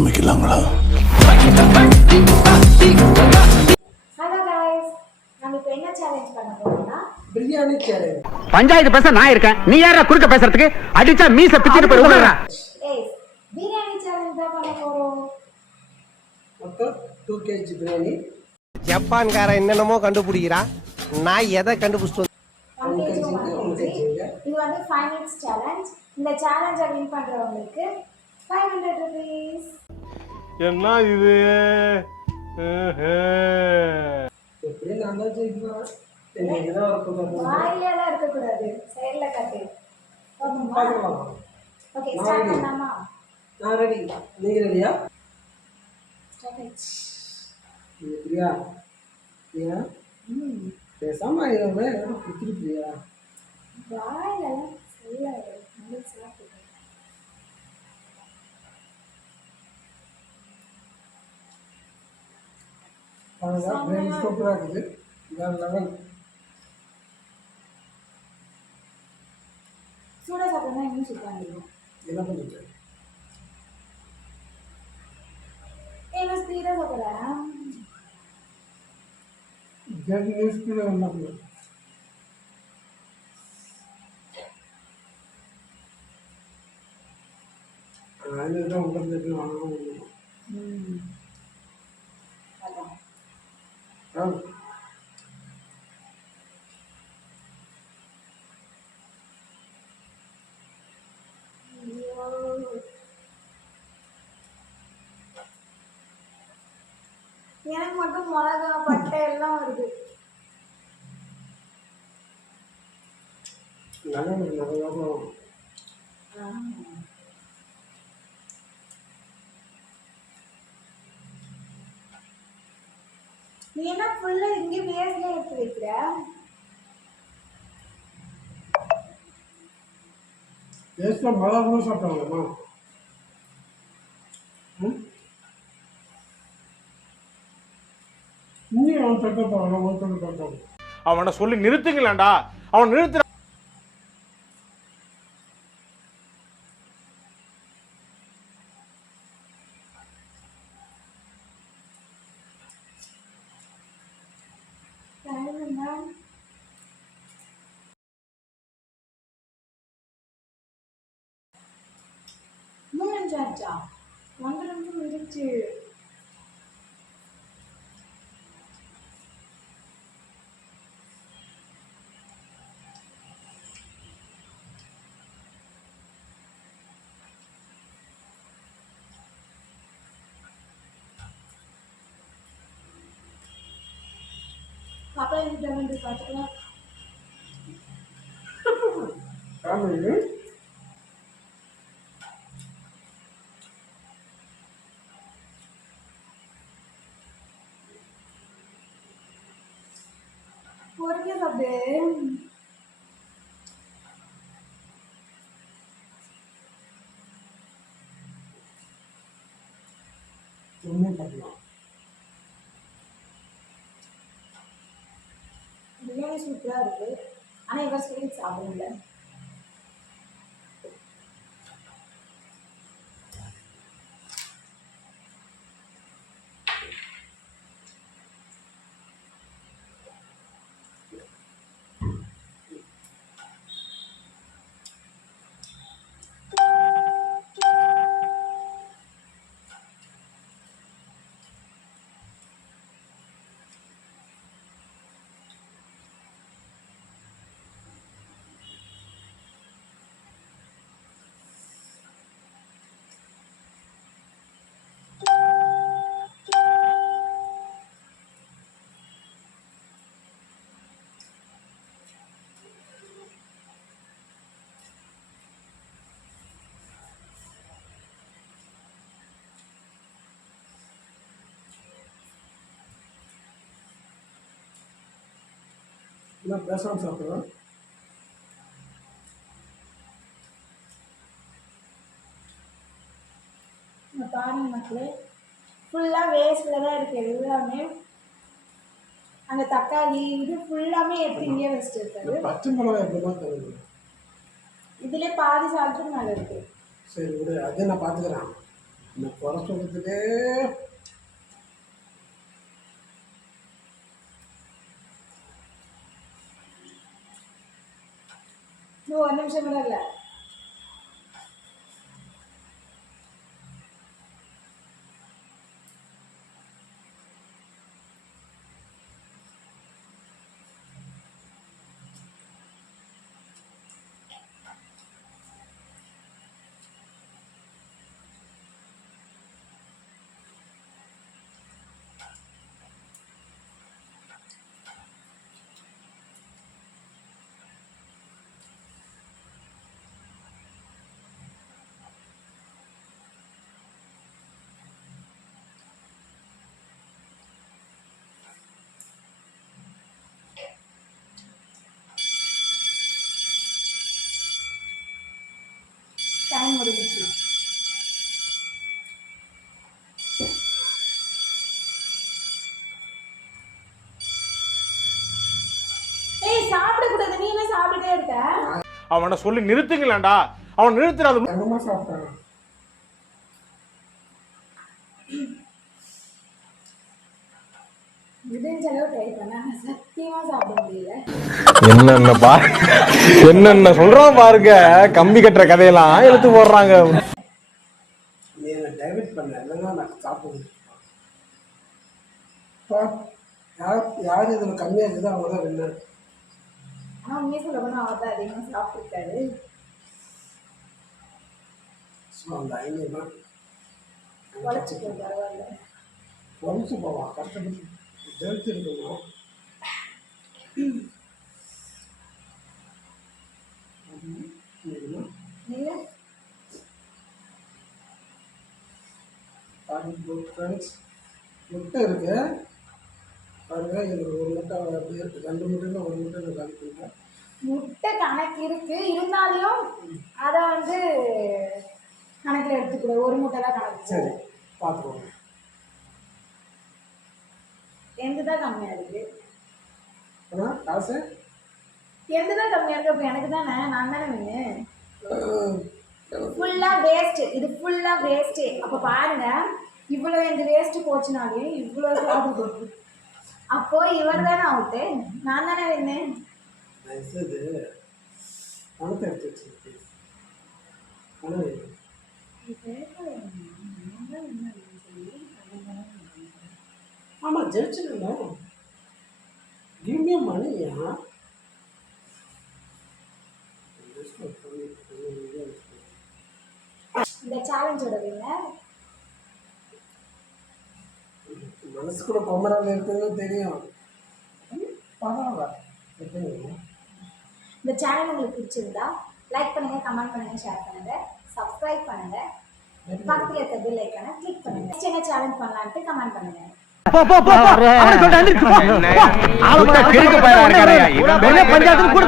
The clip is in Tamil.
ஆரம்பிக்கலாங்களா? ஹலோ गाइस, நம்ம இப்போ என்ன சேலஞ்ச் பண்ண போறோம்னா பிரியாணி சேலஞ்ச். பஞ்சாயத்து பேச நான் இருக்கேன், நீ யாரா குறுக்க பேசுறதுக்கு? அடிச்சா மீச பிச்சிட்டு போயிடுறா. ஏய், பிரியாணி சேலஞ்ச் தான் பண்ண போறோம். மொத்தம் 2 kg பிரியாணி. ஜப்பான்காரன் என்னென்னமோ கண்டுபிடிக்கிறான், நான் எதை கண்டுபிடிச்சிட்டு இது வந்து 5 minutes சேலஞ்ச். இந்த சேலஞ்சை வின் பண்றவங்களுக்கு 500 rupees. என்ன இது? எப்படி நான் தான் ஜெயிக்கலாம்? நீங்க தான் வரப்போறீங்க. வாயிலலாம் இருக்க கூடாது, சைடுல கட்டு. பார்க்கலாம். ஓகே, ஸ்டார்ட் பண்ணலாமா? நான் ரெடி. நீங்க ரெடியா? ஸ்டார்ட். பிரியா பிரியா பேசாம இருவே குத்துரு பிரியா. வாயிலலாம் சொல்லாது, நல்லா சாப்பிடு. அதான் பிரியாணி சூப்பரா இருக்குது. வேற லெவல். சூடா சாப்பிட்டா இன்னும் சூப்பரா இருக்கும். என்ன பண்ணிட்டு? என்ன ஸ்பீடா சாப்பிடுறேன்? ஜெட் நியூஸ் கூட வந்தாங்க. அதுதான் உங்களுக்கு வாங்கணும். அதான். ஆ எனக்கு மட்டும் மிளகா பட்டை எல்லாம் வருது. நல்லா நல்லா நீ என்ன ஃபுல்லா இங்கே பேஸ்ல எடுத்து வைக்கிற? பேஸ்ல மிளகா கூட சாப்பிட்டாங்கம்மா. இன்னும் அவன் தக்க போறான், அவன் தக்க போறான். அவனை சொல்லி நிறுத்துங்களேன்டா. அவன் நிறுத்து. மூஞ்சாச்சா 1 நிமிஷம் முடிச்சு. பாப்பா என்கிட்ட வந்து பார்த்துக்கலாம். ஆமாங்க. பொறுமையா சாப்பிடு. ஒன்றும் பண்ணலாம். பிரியாணி சூப்பரா இருக்கு, ஆனா இவர் ஸ்வீட் சாப்பிடல. நான் பேசாமல் சாப்பிட்றேன். பாருங்க மக்களே, ஃபுல்லாக வேஸ்ட்டில் தான் இருக்குது எல்லாமே. அந்த தக்காளி இது ஃபுல்லாமே எடுத்து இங்கே வச்சுட்டு இருக்காரு. பச்சை மிளகாய் எப்படிமா தருது? இதுல பாதி சாப்பிட்டு மேலே இருக்கு. சரி விடு, அதே நான் பார்த்துக்கிறேன். இந்த குறை சொல்றதுக்கு இன்னும் ஒரு நிமிஷம் கூட இல்லை. டைம் முடிஞ்சிச்சு. ஏய் சாப்பிடக்கூடாது, நீ என்ன சாப்பிட்டுட்டே இருக்க? அவனை சொல்லி நிறுத்துங்களேன்டா. அவன் நிறுத்துற அது என்னமா சாப்பிட்டாங்க? முடிஞ்ச அளவு ட்ரை பண்ண, ஆனா சத்தியமா சாப்பிட முடியல. என்னென்ன சொல்றான் பாருங்க. கம்பி கட்டுற கதையெல்லாம் எடுத்து போடுறாங்க. நீ என்ன டைவர்ட் பண்ண, இல்லைன்னா நான் சாப்பிடுவேன். யார் இதில் கம்மியாக இருக்குதோ அவங்க தான் வின்னர். ஆனா உண்மையை சொல்ல போனா அவர் தான் அதிகமா சாப்பிட்டுருக்காரு. ஸோ அந்த 500 தான் உழைச்சிட்டு பரவாயில்ல. ஒழிச்சு போவான், கஷ்டப்பட்டு ஜெயிச்சு இருக்கணும். இல்ல ஃப்ரெண்ட்ஸ், முட்டை இருக்கு பாருங்க. இது ஒரு முட்டை அப்படியே இருக்கு, 2 முட்டையில் 1 முட்டை நான் காமிக்கிறேன். முட்டை கணக்கு இருக்கு, இருந்தாலும் அதை வந்து கணக்கில் எடுத்துக்கூடாது. ஒரு முட்டை தான் கணக்கு. சரி பார்த்துக்கோங்க. எந்த தான் கம்மியா இருக்கு? ஆனால் காசு எந்த தான் கம்மியா இருக்கு? அப்போ எனக்கு தானே, நான் தானே வின்னு. ஃபுல்லா வேஸ்ட், இது ஃபுல்லா வேஸ்ட். அப்போ பாருங்க, இவ்வளோ இந்த வேஸ்ட் போச்சுனாலே இவ்வளோ சாப்பிட்டு அப்போ இவர் தானே அவுட்டு, நான் தானே வின்னு. இது பணத்தை எடுத்து வச்சுருக்கு. பணம் ஆமாம் ஜெயிச்சிருந்தோம். கிவ் மீ மணியா? இந்த சேலஞ்சோட வின்னர் மனசு கூட பொம்மரால் இருக்குதுன்னு தெரியும். பரவாயில்ல. இந்த சேனல் உங்களுக்கு பிடிச்சிருந்தா லைக் பண்ணுங்க, கமெண்ட் பண்ணுங்க, ஷேர் பண்ணுங்க, சப்ஸ்கிரைப் பண்ணுங்க, பக்கத்துல இருக்க பெல் ஐகானை கிளிக் பண்ணுங்க. என்ன சேலஞ்ச் பண்ணலாம்னு கமெண்ட் பண்ணுங்க. பஞ்சாயத்து கூட